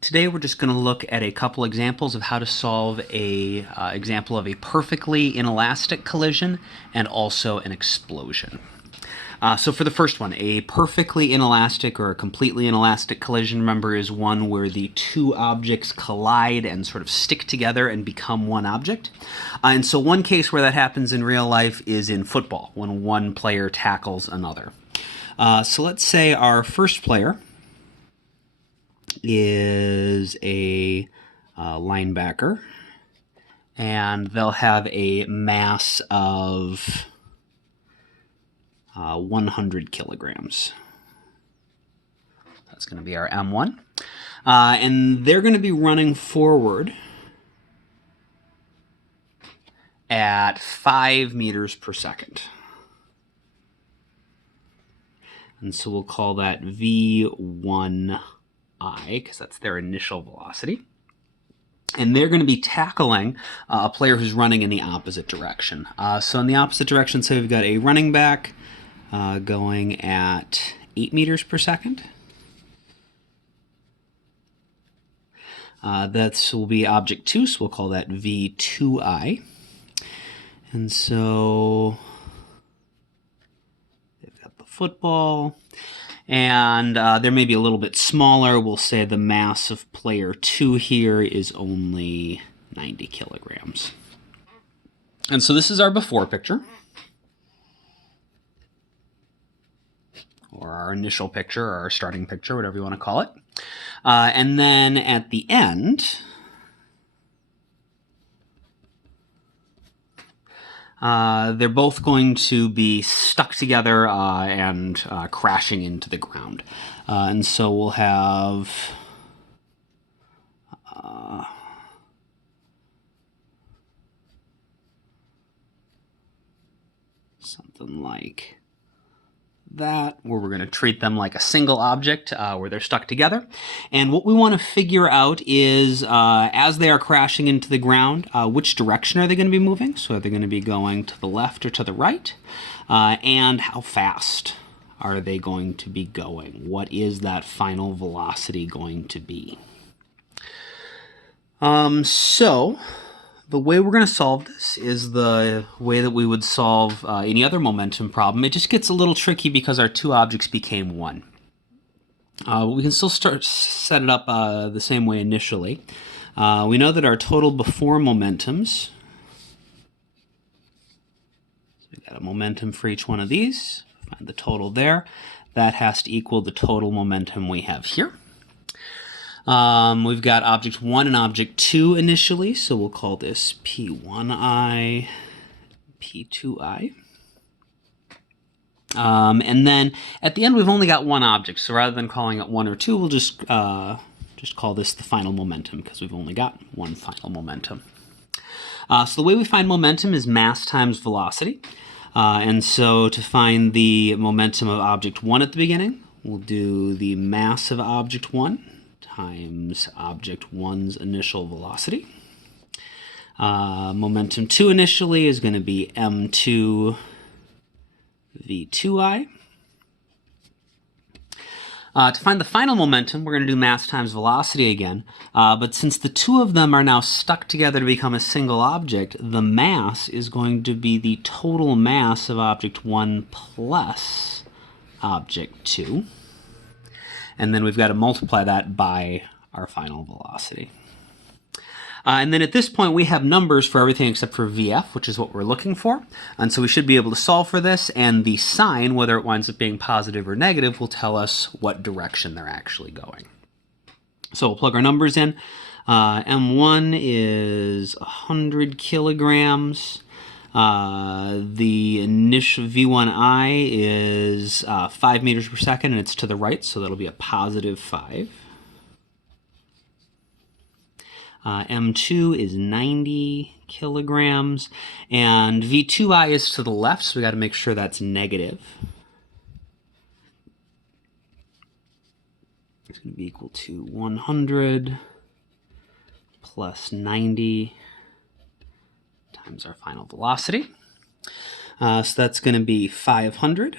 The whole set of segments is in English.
Today we're just going to look at a couple examples of how to solve a example of a perfectly inelastic collision and also an explosion. So for the first one, a perfectly inelastic or a completely inelastic collision, remember, is one where the two objects collide and sort of stick together and become one object. And so one case where that happens in real life is in football, when one player tackles another. So let's say our first player is a linebacker, and they'll have a mass of 100 kilograms. That's going to be our M1. And they're going to be running forward at 5 meters per second. And so we'll call that V1I, because that's their initial velocity. And they're going to be tackling a player who's running in the opposite direction. So in the opposite direction, say we've got a running back going at 8 meters per second. That will be object 2, so we'll call that V2I. And so they've got the football. And they're maybe a little bit smaller. We'll say the mass of player 2 here is only 90 kilograms. And so this is our before picture, or our initial picture, or our starting picture, whatever you want to call it. And then at the end, they're both going to be stuck together and crashing into the ground. And so we'll have something like that, where we're going to treat them like a single object where they're stuck together. And what we want to figure out is, as they are crashing into the ground, which direction are they going to be moving? So are they going to be going to the left or to the right? And how fast are they going to be going? What is that final velocity going to be? So the way we're going to solve this is the way that we would solve any other momentum problem. It just gets a little tricky because our two objects became one. But we can still set it up the same way initially. We know that our total before momentums, so we got a momentum for each one of these. Find the total there. That has to equal the total momentum we have here. We've got object 1 and object 2 initially, so we'll call this P1I, P2I. And then at the end, we've only got one object, so rather than calling it 1 or 2, we'll just call this the final momentum, because we've only got one final momentum. So the way we find momentum is mass times velocity. And so to find the momentum of object 1 at the beginning, we'll do the mass of object 1 times object 1's initial velocity. Momentum 2 initially is going to be M2 V2I. To find the final momentum, we're going to do mass times velocity again. But since the two of them are now stuck together to become a single object, the mass is going to be the total mass of object 1 plus object 2. And then we've got to multiply that by our final velocity. And then at this point, we have numbers for everything except for VF, which is what we're looking for. And so we should be able to solve for this, and the sign, whether it winds up being positive or negative, will tell us what direction they're actually going. So we'll plug our numbers in. M1 is 100 kilograms. The initial V1I is 5 meters per second, and it's to the right, so that'll be a positive 5. M2 is 90 kilograms, and V2I is to the left, so we got to make sure that's negative. It's going to be equal to 100 plus 90 times our final velocity. So that's going to be 500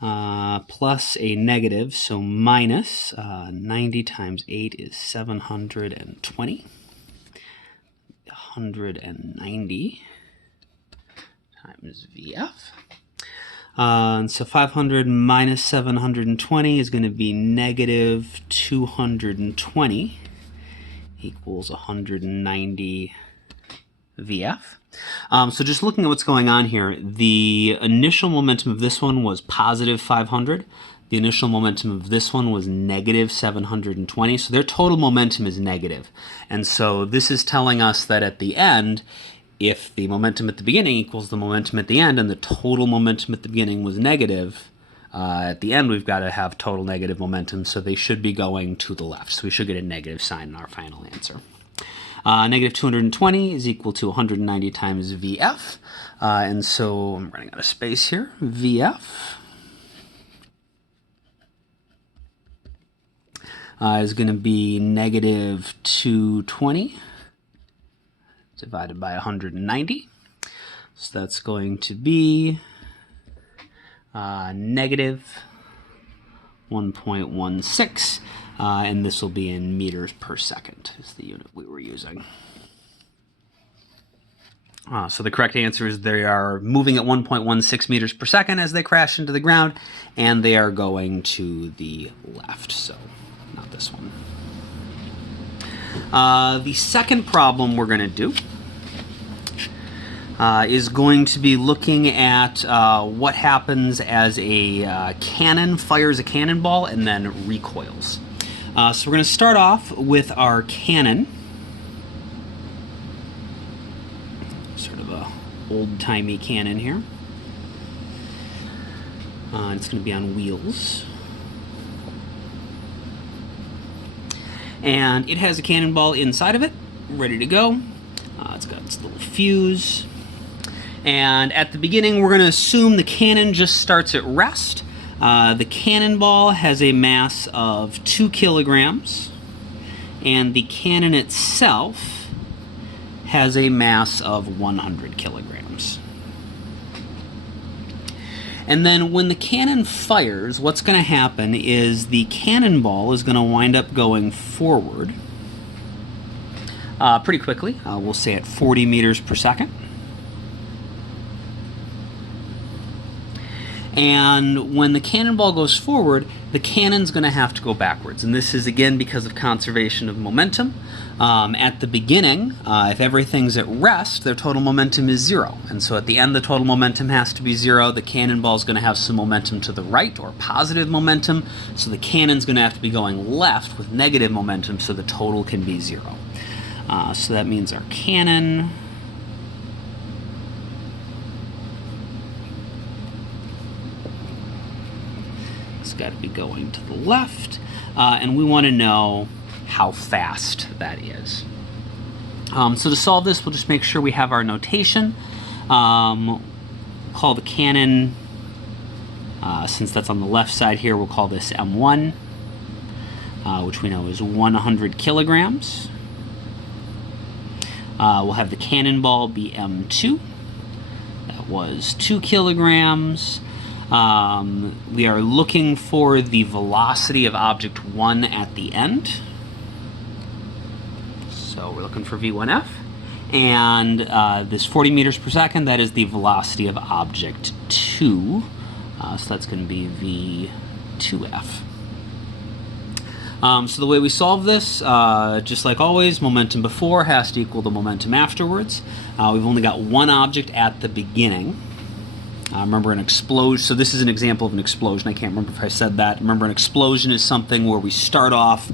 plus a negative, so minus 90 times 8 is 720. 190 times VF. And so 500 minus 720 is going to be negative 220 equals 190 VF. So just looking at what's going on here, the initial momentum of this one was positive 500. The initial momentum of this one was negative 720. So their total momentum is negative. And so this is telling us that at the end, if the momentum at the beginning equals the momentum at the end, and the total momentum at the beginning was negative, at the end we've got to have total negative momentum, so they should be going to the left. So we should get a negative sign in our final answer. Negative 220 is equal to 190 times VF. And so I'm running out of space here. VF is going to be negative 220 divided by 190. So that's going to be negative 1.16. And this will be in meters per second is the unit we were using. So the correct answer is they are moving at 1.16 meters per second as they crash into the ground, and they are going to the left, so not this one. The second problem we're going to do is going to be looking at what happens as a cannon fires a cannonball and then recoils. So we're going to start off with our cannon. Sort of a old-timey cannon here. It's going to be on wheels. And it has a cannonball inside of it, ready to go. It's got its little fuse. And at the beginning, we're going to assume the cannon just starts at rest. The cannonball has a mass of 2 kilograms, and the cannon itself has a mass of 100 kilograms. And then when the cannon fires, what's going to happen is the cannonball is going to wind up going forward pretty quickly. We'll say at 40 meters per second. And when the cannonball goes forward, the cannon's going to have to go backwards. And this is, again, because of conservation of momentum. At the beginning, if everything's at rest, their total momentum is 0. And so at the end, the total momentum has to be 0. The cannonball's going to have some momentum to the right, or positive momentum. So the cannon's going to have to be going left with negative momentum, so the total can be 0. So that means our cannon got to be going to the left, and we want to know how fast that is. So to solve this, we'll just make sure we have our notation. Call the cannon, since that's on the left side here, we'll call this M1, which we know is 100 kilograms. We'll have the cannonball be M2. That was 2 kilograms. We are looking for the velocity of object 1 at the end. So we're looking for V1F. And this 40 meters per second, that is the velocity of object 2. So that's going to be V2F. So the way we solve this, just like always, momentum before has to equal the momentum afterwards. We've only got one object at the beginning. Remember, an explosion, so this is an example of an explosion. I can't remember if I said that. Remember, an explosion is something where we start off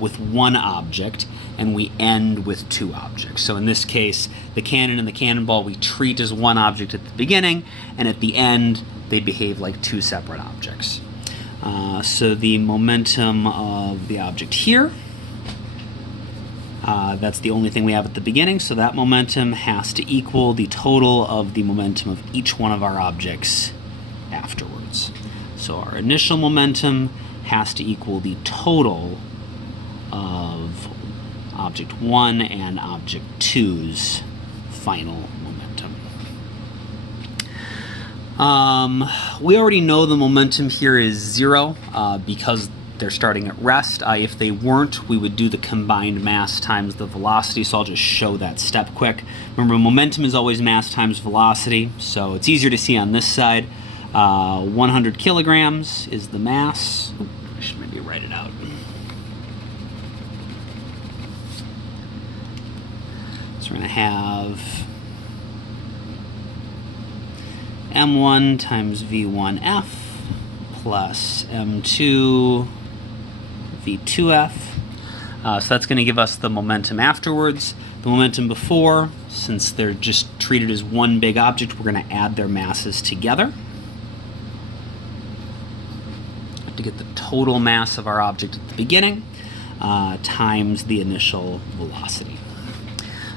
with one object and we end with 2 objects. So in this case, the cannon and the cannonball we treat as one object at the beginning, and at the end they behave like 2 separate objects. So the momentum of the object here, that's the only thing we have at the beginning, so that momentum has to equal the total of the momentum of each one of our objects afterwards. So our initial momentum has to equal the total of object 1 and object 2's final momentum. We already know the momentum here is 0 because they're starting at rest. If they weren't, we would do the combined mass times the velocity, so I'll just show that step quick. Remember, momentum is always mass times velocity, so it's easier to see on this side. 100 kilograms is the mass. Ooh, I should maybe write it out. So we're going to have m1 times v1f plus m2 v2f. So that's going to give us the momentum afterwards. The momentum before, since they're just treated as one big object, we're going to add their masses together to get the total mass of our object at the beginning times the initial velocity.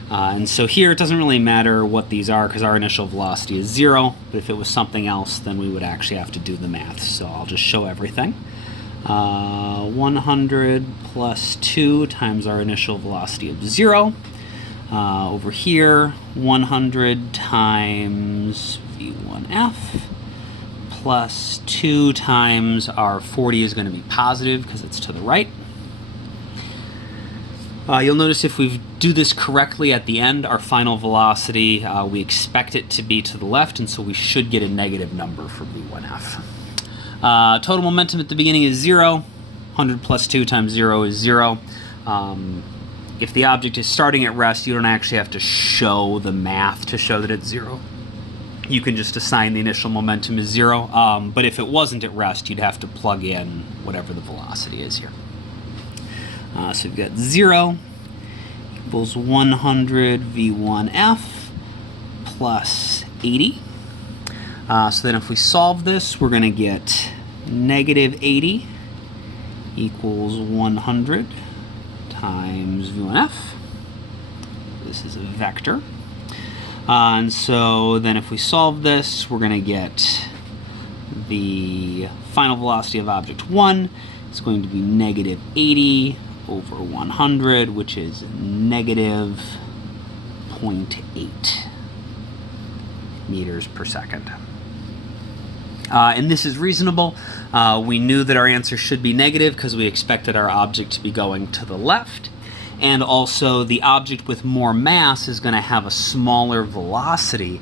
And so here it doesn't really matter what these are because our initial velocity is 0, but if it was something else then we would actually have to do the math. So I'll just show everything. 100 plus 2 times our initial velocity of 0. Over here, 100 times v1f plus 2 times our 40 is going to be positive because it's to the right. You'll notice if we do this correctly at the end, our final velocity, we expect it to be to the left, and so we should get a negative number for v1f. Total momentum at the beginning is 0. 100 plus 2 times 0 is 0. If the object is starting at rest, you don't actually have to show the math to show that it's 0. You can just assign the initial momentum as 0, but if it wasn't at rest, you'd have to plug in whatever the velocity is here. So we've got 0 equals 100 v1f plus 80. So then if we solve this, we're going to get negative 80 equals 100 times v1f. This is a vector. And so then if we solve this, we're going to get the final velocity of object 1 is going to be negative 80 over 100, which is negative 0.8 meters per second. And this is reasonable. We knew that our answer should be negative because we expected our object to be going to the left. And also the object with more mass is going to have a smaller velocity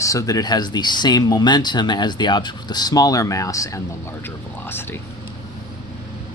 so that it has the same momentum as the object with the smaller mass and the larger velocity.